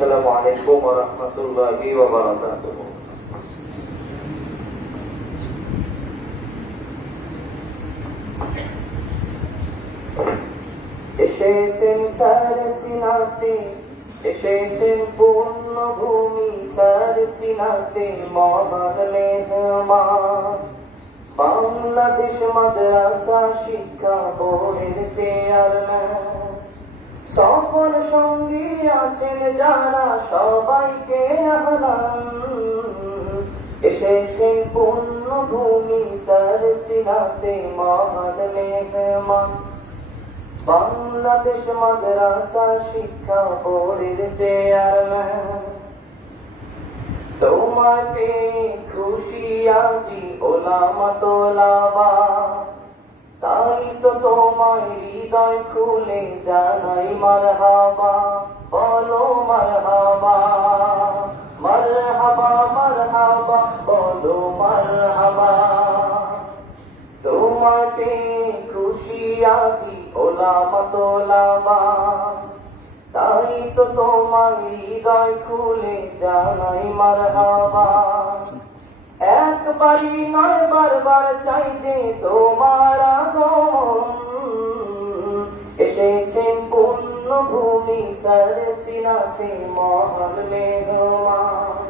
আসসালামু আলাইকুম ওয়া রাহমাতুল্লাহি ওয়া বারাকাতুহু। এসেছেন সার সিনাতে, এসেছেন পূর্ণভূমি সার সিনাতে, মহান মেহমান বাংলাদেশ মাদ্রাসা শিক্ষা বোর্ডের চেয়ারম্যান। সফল সঙ্গী আছেন যারা, সবাইকে আহ্বান। এসেছেন পূর্ণভূমি সার সিনাতে, মহান মেহমান বাংলাদেশ মাদ্রাসা শিক্ষা বোর্ডের চেয়ারম্যান। তোমায় পেয়ে খুশি আজি ওলামা তোলাবা, তাই তো তোমায় হৃদয় খুলে জানাই মারহাবা। বলো মারহাবা, মারহাবা, মারহাবা, বলো মারহাবা। তোমায় পেয়ে খুশি আজি ওলামা তোলাবা, তাই তো তোমার হৃদয় খুলে জানাই মারহাবা। একবারই নয় বারবার চাই যে তোমার আগমন। এসেছেন পূর্ণভূমি সার সিনাতে, মহান মেহমান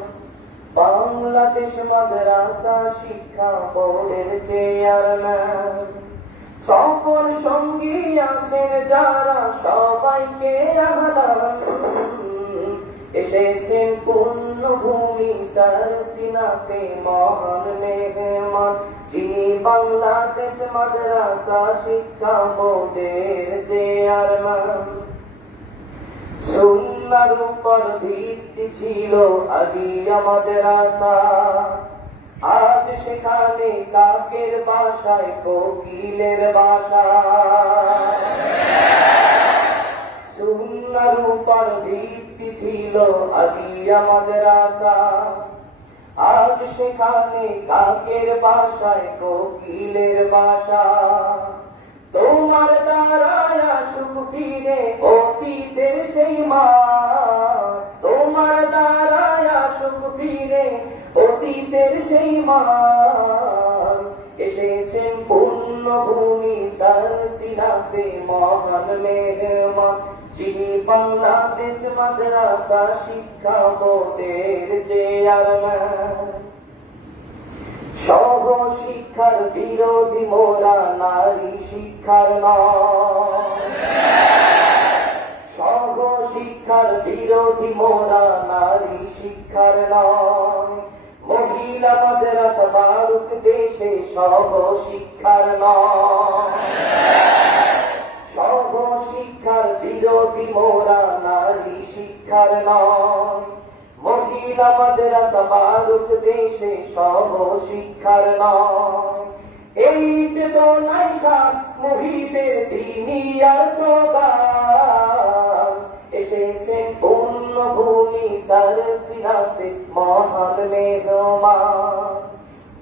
বাংলাদেশ মাদ্রাসা শিক্ষা বোর্ডের চেয়ারম্যান। সফল সঙ্গী আছেন যারা, সবাইকে আহ্বান। এসেছেন পূর্ণভূমি সার সিনাতে, মহান মেহমান যিনি বাংলাদেশ মাদ্রাসা শিক্ষা বোর্ডের চেয়ারম্যান। সুন্নাহর উপর ভিত্তি ছিল আলিয়া মাদ্রাসা, আজ সেখানে কাকের বাসায় কোকিলের বাসা। সুন্নাহর উপর ভিত্তি ছিল আলিয়া মাদ্রাসা, আজ সেখানে কাকের বাসায় কোকিলের বাসা। তোমার দ্বারায় আসুক ফিরে অতীতের সেই মান, তোমার দ্বারায় আসুক ফিরে অতীতের সেই মান। এসেছেন পূর্ণভূমি সার সিনাতে, মহান মেহমান যিনি বাংলাদেশ মাদ্রাসা শিক্ষা বোর্ডের চেয়ারম্যান। সহ শিক্ষার বিরোধী মোরা, নারী শিক্ষার নয়। সহ শিক্ষার বিরোধী মোরা, নারী শিক্ষার নয়। মহিলা মাদ্রাসা বারুক দেশে, সহ শিক্ষার নয়। সহ শিক্ষার বিরোধী মোরা, নারী শিক্ষার নয়। মহিলা মাদ্রাসা বারুক দেশে, সহ শিক্ষার নয়। এই চেতনায় সাত মুহিতের দ্বীনি আর স্লোগান। এসেছেন পূর্ণভূমি সার সিনাতে, মহান মেহমান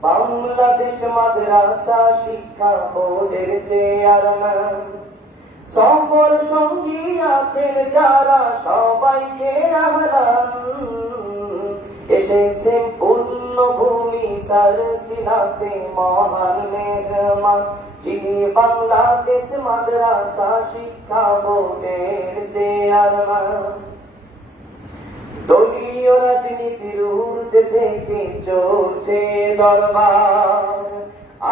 বাংলাদেশ মাদ্রাসা শিক্ষা বোর্ডের চেয়ারম্যান। সফল সঙ্গী আছেন যারা, সবাইকে আহ্বান। এসেছেন পূর্ণভূমি সার সিনাতে, মহান মেহমান যিনি বাংলাদেশ মাদ্রাসা শিক্ষা বোর্ডের চেয়ারম্যান। দলীয় রাজনীতির ঊর্ধ্বে থেকে চলছে দরবার,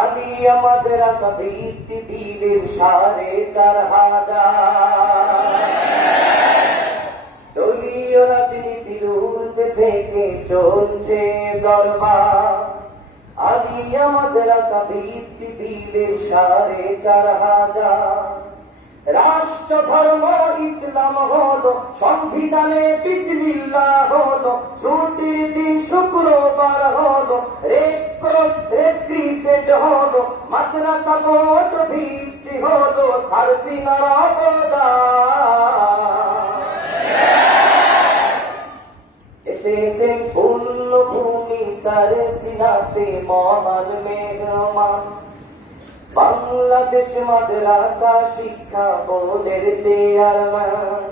আলিয়া মাদ্রাসা বৃত্তি দিলেন ৪,৫০০। দলীয় রাজনীতির ঊর্ধ্বে থেকে চলছে দরবার, আলিয়া মাদ্রাসা বৃত্তি দিলেন ৪,৫০০। রাষ্ট্র ধর্ম ইসলাম হলো, সংবিধানে বিসমিল্লাহ হলো, ছুটির দিন শুক্রবার হলো, রেক্রিসেন্ট হলো, মাদ্রাসা বোর্ড ভিত্তি হলো সার সিনার অবদান। এসেছেন পূর্ণভূমি সার সিনাতে, মহান মেহমান বাংলাদেশ মাদ্রাসা শিক্ষা বোর্ডের চেয়ারম্যান।